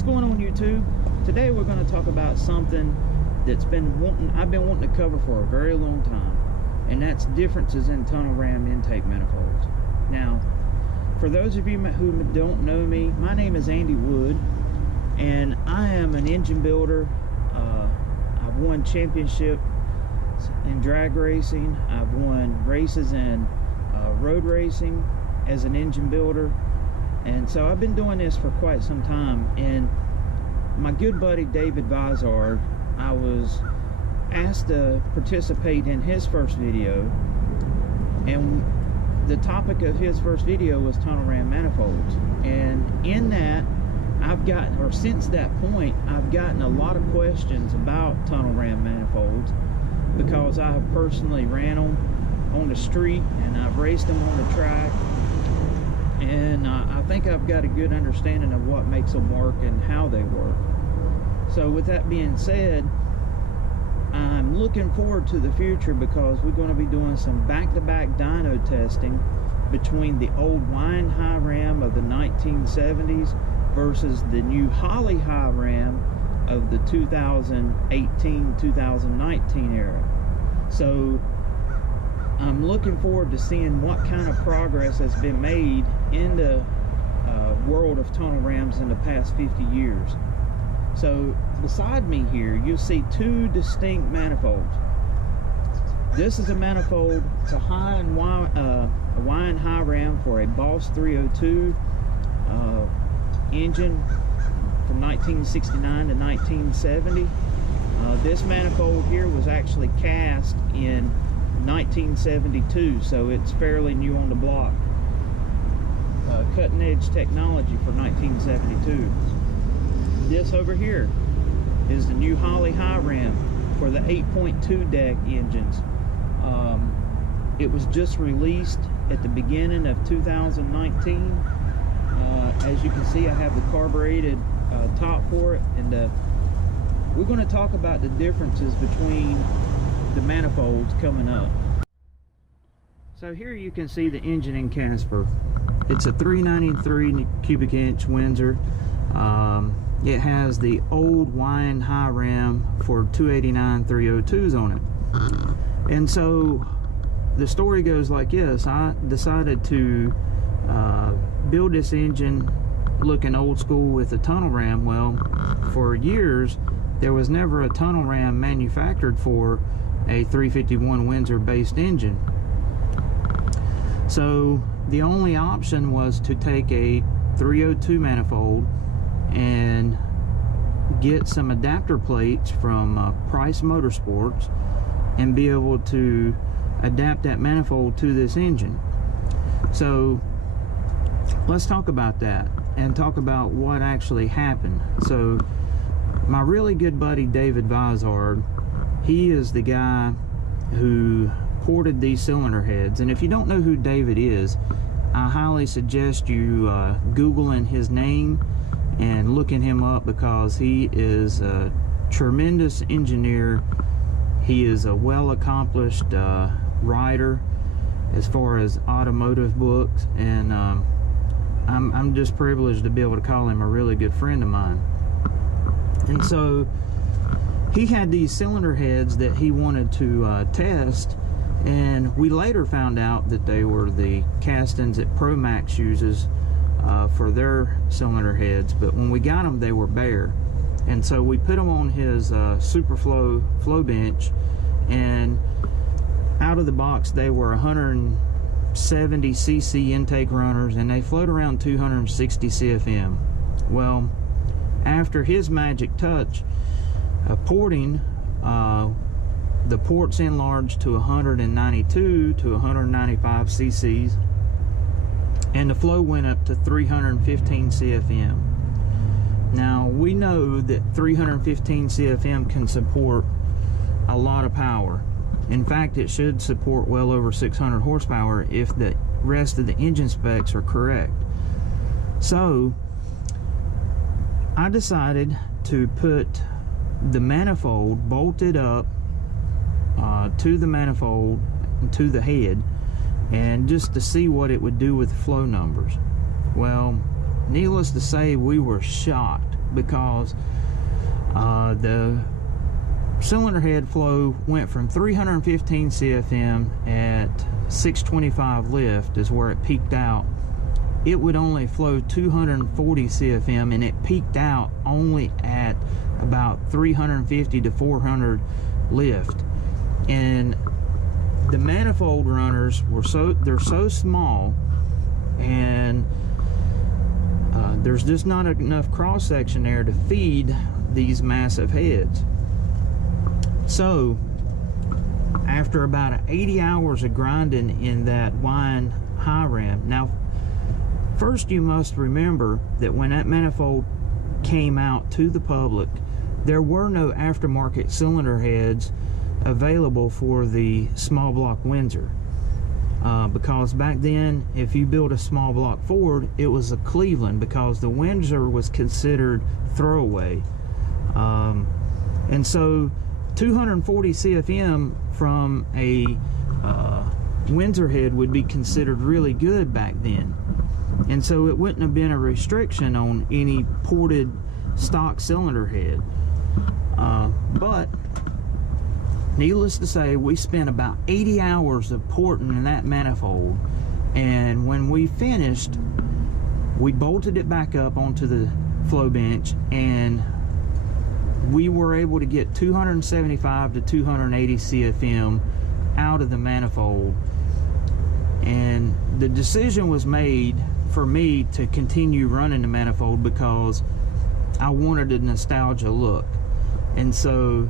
What's going on, YouTube? Today we're going to talk about something that's I've been wanting to cover for a very long time, and that's differences in tunnel ram intake manifolds. Now, for those of you who don't know me, my name is Andy Wood, and I am an engine builder. I've won championships in drag racing. I've won races in road racing as an engine builder. And so I've been doing this for quite some time. And my good buddy David Vizard, I was asked to participate in his first video, and the topic of his first video was tunnel ram manifolds. And in that, since that point, I've gotten a lot of questions about tunnel ram manifolds, because I have personally ran them on the street and I've raced them on the track. And I think I've got a good understanding of what makes them work and how they work. So with that being said, I'm looking forward to the future, because we're going to be doing some back-to-back dyno testing between the old Weiand Hi-Ram of the 1970s versus the new Holley Hi-Ram of the 2018-2019 era. So I'm looking forward to seeing what kind of progress has been made in the world of tunnel rams in the past 50 years. So beside me here, you'll see two distinct manifolds. This is a manifold. It's a Weiand Hi-Ram for a Boss 302 engine from 1969 to 1970. This manifold here was actually cast in 1972, so it's fairly new on the block. Cutting edge technology for 1972. This over here is the new Holley Hi-Ram for the 8.2 deck engines. It was just released at the beginning of 2019. As you can see, I have the carbureted top for it, and we're going to talk about the differences between the manifolds coming up. So here you can see the engine in Casper. It's a 393 cubic inch Windsor. It has the old Weiand Hi-Ram for 289 302s on it. And so the story goes like this. I decided to build this engine looking old school with a tunnel ram. Well, for years there was never a tunnel ram manufactured for a 351 Windsor based engine. So the only option was to take a 302 manifold and get some adapter plates from Price Motorsports and be able to adapt that manifold to this engine. So let's talk about that and talk about what actually happened. So my really good buddy David Vizard, he is the guy who ported these cylinder heads. And if you don't know who David is, I highly suggest you Googling his name and looking him up, because he is a tremendous engineer. He is a well-accomplished writer as far as automotive books, and I'm just privileged to be able to call him a really good friend of mine. And so he had these cylinder heads that he wanted to test, and we later found out that they were the castings that ProMax uses for their cylinder heads. But when we got them, they were bare. And so we put them on his Superflow flow bench, and out of the box they were 170 cc intake runners, and they float around 260 CFM. Well, after his magic touch porting, the ports enlarged to 192 to 195 cc's, and the flow went up to 315 CFM. Now, we know that 315 CFM can support a lot of power. In fact, it should support well over 600 horsepower if the rest of the engine specs are correct. So I decided to put the manifold bolted up to the manifold, to the head, and just to see what it would do with flow numbers. Well, needless to say, we were shocked because the cylinder head flow went from 315 CFM at 625 lift is where it peaked out. It would only flow 240 CFM, and it peaked out only at about 350 to 400 lift. And the manifold runners were they're so small, and there's just not enough cross section there to feed these massive heads. So after about 80 hours of grinding in that Weiand Hi-Ram, now first you must remember that when that manifold came out to the public, there were no aftermarket cylinder heads available for the small block Windsor, because back then if you built a small block Ford, it was a Cleveland, because the Windsor was considered throwaway. And so 240 CFM from a Windsor head would be considered really good back then, and so it wouldn't have been a restriction on any ported stock cylinder head. But needless to say, we spent about 80 hours of porting in that manifold, and when we finished, we bolted it back up onto the flow bench, and we were able to get 275 to 280 CFM out of the manifold. And the decision was made for me to continue running the manifold because I wanted a nostalgia look. And so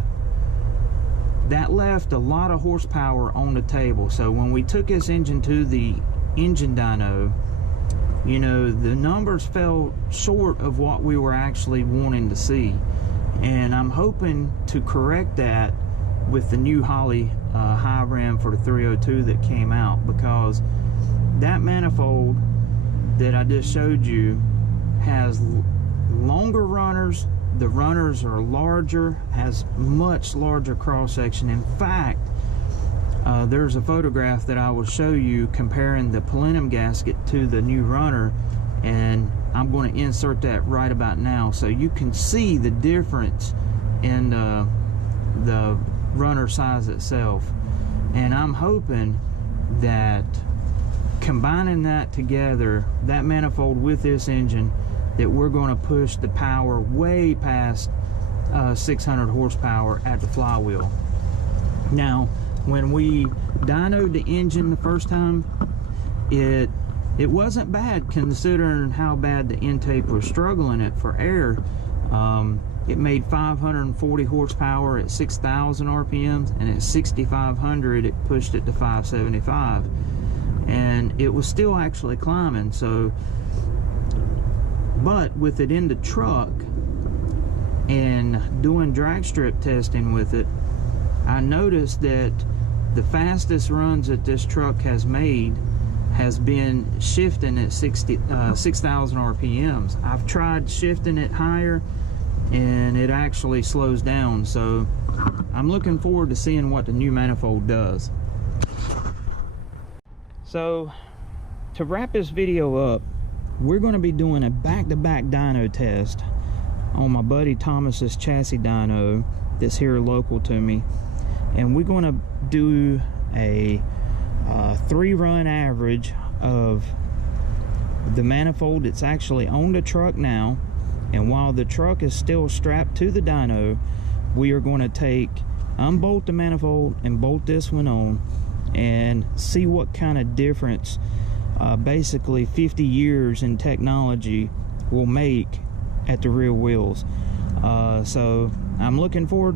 that left a lot of horsepower on the table. So when we took this engine to the engine dyno, you know, the numbers fell short of what we were actually wanting to see. And I'm hoping to correct that with the new Holley Hi-Ram for the 302 that came out, because that manifold that I just showed you has longer runners. The runners are larger, has much larger cross section. In fact, there's a photograph that I will show you comparing the plenum gasket to the new runner, and I'm going to insert that right about now so you can see the difference in the runner size itself. And I'm hoping that combining that together, that manifold with this engine, that we're going to push the power way past 600 horsepower at the flywheel. Now, when we dynoed the engine the first time, it wasn't bad considering how bad the intake was struggling it for air. It made 540 horsepower at 6,000 RPMs, and at 6,500 it pushed it to 575, and it was still actually climbing. So, but with it in the truck and doing drag strip testing with it, I noticed that the fastest runs that this truck has made has been shifting at 6,000 RPMs. I've tried shifting it higher and it actually slows down. So I'm looking forward to seeing what the new manifold does. So to wrap this video up, we're going to be doing a back-to-back dyno test on my buddy Thomas's chassis dyno that's here local to me, and we're going to do a 3-run average of the manifold that's actually on the truck now. And while the truck is still strapped to the dyno, we are going to unbolt the manifold and bolt this one on and see what kind of difference basically 50 years in technology will make at the rear wheels. So I'm looking forward